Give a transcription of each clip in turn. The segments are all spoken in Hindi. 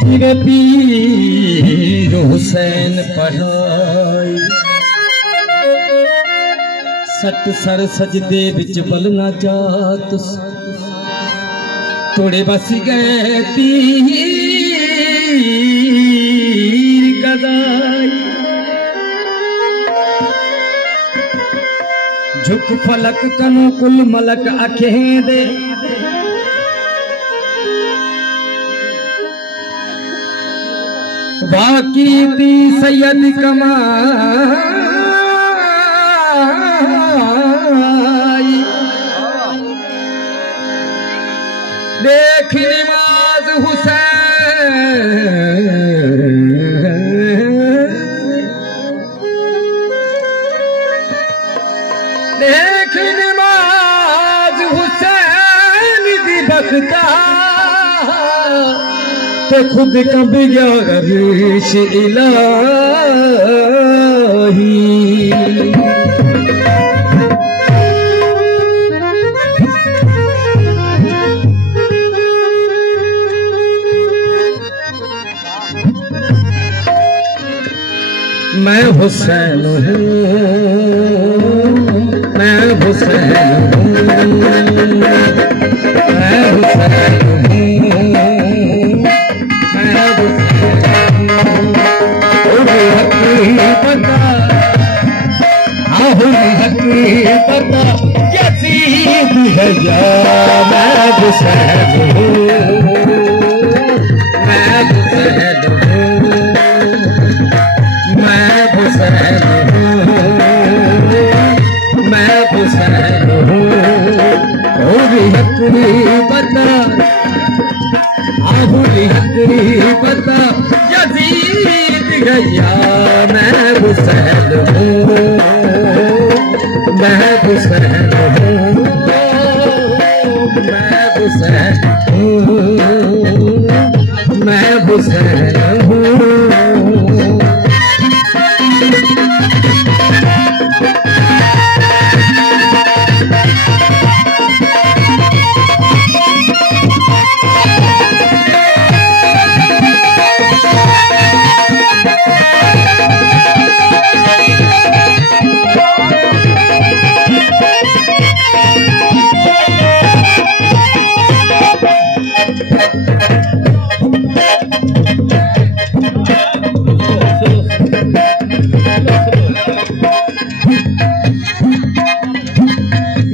जिरे पीर हुसैन पढ़ाई सट सर सजदे बिच बल ना जात तोड़े बस गए तीर गदाई झुक फलक कनु कुल मलक अखेंदे बाकी ती सैयद कमाई देख नमाज हुसैन देख नमाज हुसैन दी बख्ता तो खुद कब गया रवीश इलाही मैं हुसैन हूँ मैं हुसैन हूँ मैं हुसैन हूँ पता यजीद है या मैं हुसैन हूँ मैं हुसैन हूँ मैं हुसैन हूँ मैं हुसैन हूँ हकरी पता हकरी पता यजीद है या मैं हुसैन हूँ मैं हुसैन हूँ मैं हुसैन हूँ मैं हुसैन हूँ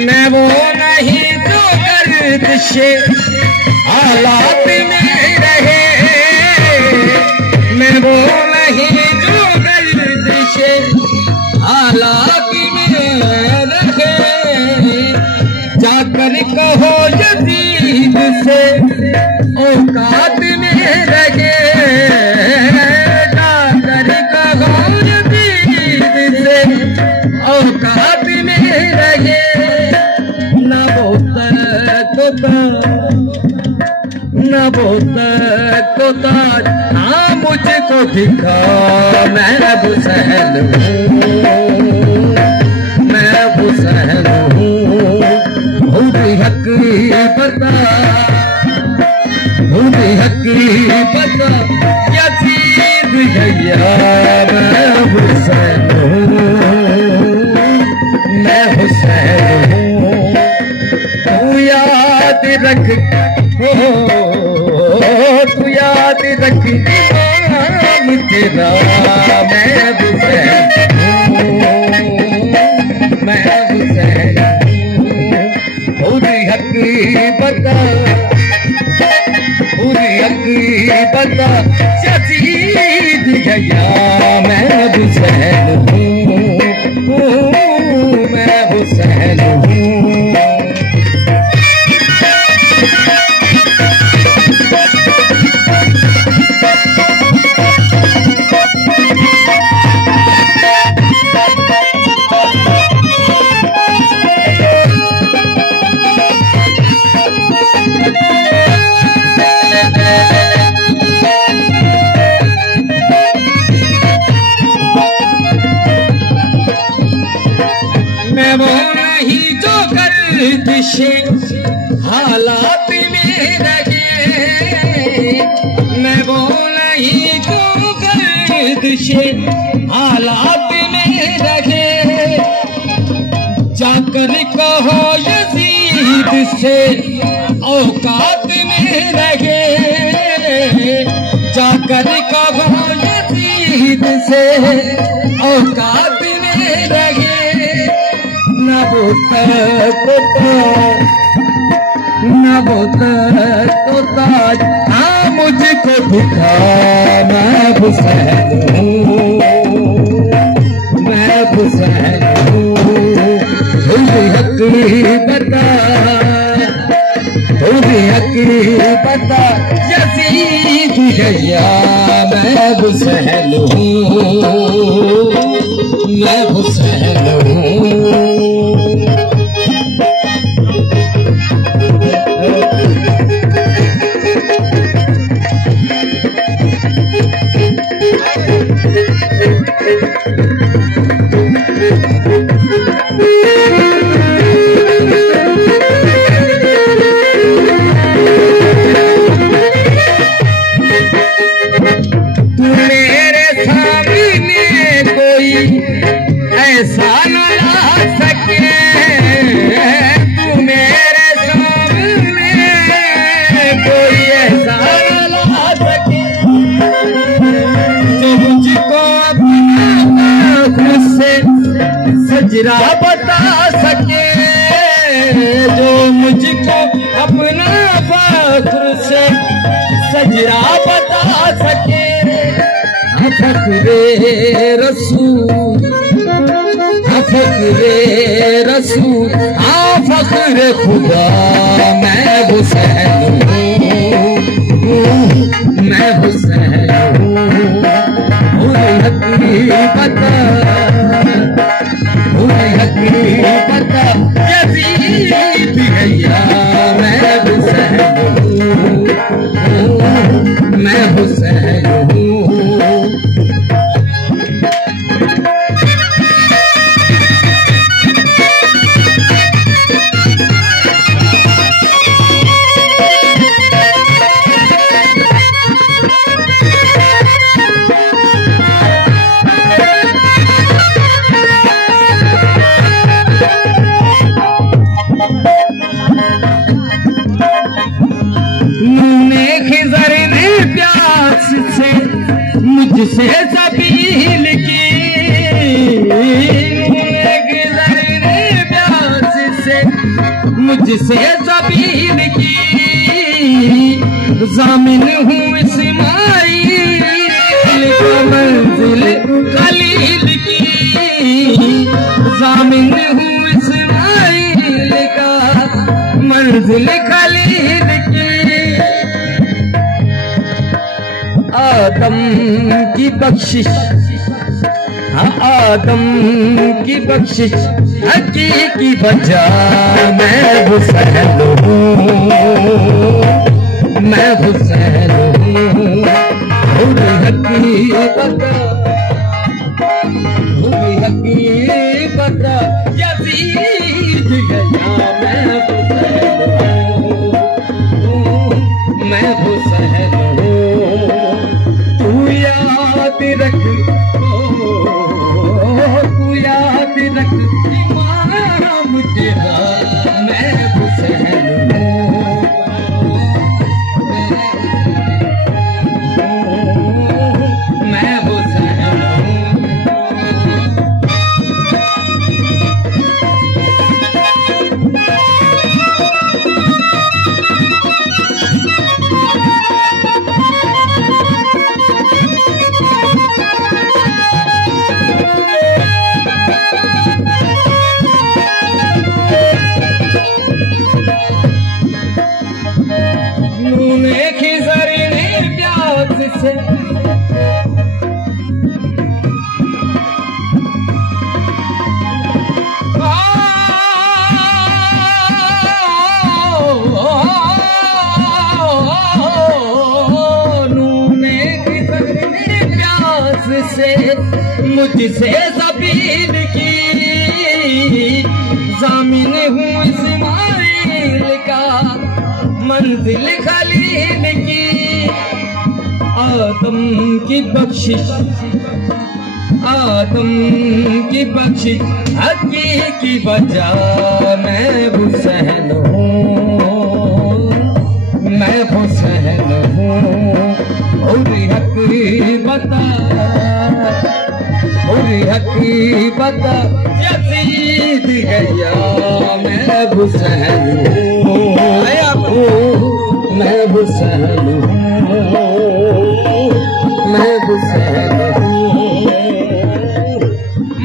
मैं वो नहीं जो गर्दिश हालात में रहे मैं वो नहीं जो गर्दिश हालात में रहे जाकर कहो यजीद से औकात में रहे जाकर कहो यजीद से औकात में रहे न बोता ना मुझको दिखा मैं हुसैन हूँ मैं हुसैन हूँ भूरी हकरी पता यजीद भैया मैं हुसैन हूँ मैं हुसैन हूँ तू याद रख तू याद रख नाम तेरा मैं हुसैन हूँ मैं हुसैन पूरी हकीकत यजीद गया मैं हुसैन हूँ मैं हुसैन हूँ हालात में रहे, मैं वो नहीं जो गर्दिशे हालात में रहे। जाकर कहो यजीद से औकात में रहे, जाकर कहो यजीद से औकात में रहे। न वो तो ताज हाँ मुझको दिखा, मैं हुसैन हूँ, मैं हुसैन हूँ। बता यजीद गया, मैं हुसैन हूँ, मैं हुसैन हूँ। ऐसा न ला सके तू मेरे सामने, कोई ऐसा न ला सके जो मुझको अपना से सजरा बता सके, जो मुझको अपना फख्र से सजरा बता सके। फख्रे रसूल, फख्रे रसूल फख्रे खुदा, मैं हुसैन हूँ, मैं हुसैन हूँ। हकीकत यजीद गया, मैं हुसैन हूँ, मैं हुसैन हूँ। मुझसे ज़बील की प्यास से, मुझसे ज़बील की ज़ामिन हूँ इस्माइल का मंजिल खलील की, ज़ामिन हूँ इस्माइल का मंजिल खलील की। आदम की बख्शिश, हाँ आदम की बख्शिश हकीकी बचा, मैं हुसैन हूँ, मैं हुसैन हूँ। हकीकत यजीद गया, मैं हुसैन हूँ, मैं हुसैन हूँ। तू याद रख, तू याद रख इमाम तेरा, मैं हुसैन हूँ, मैं हुसैन हूँ। मुझसे ज़बील की ज़ामिन हूँ इस्माइल मंजिल खलील की, आदम की बख्शिश, आदम की बख्शिश हकीकी वजह। मैं हुसैन हूँ, मैं हुसैन हूँ। और हकीकत, और हकीकत यजीद गया। मैं हुसैन हूँ, मैं हुसैन हूँ, मैं हुसैन हूँ,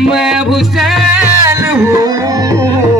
मैं हुसैन हूँ।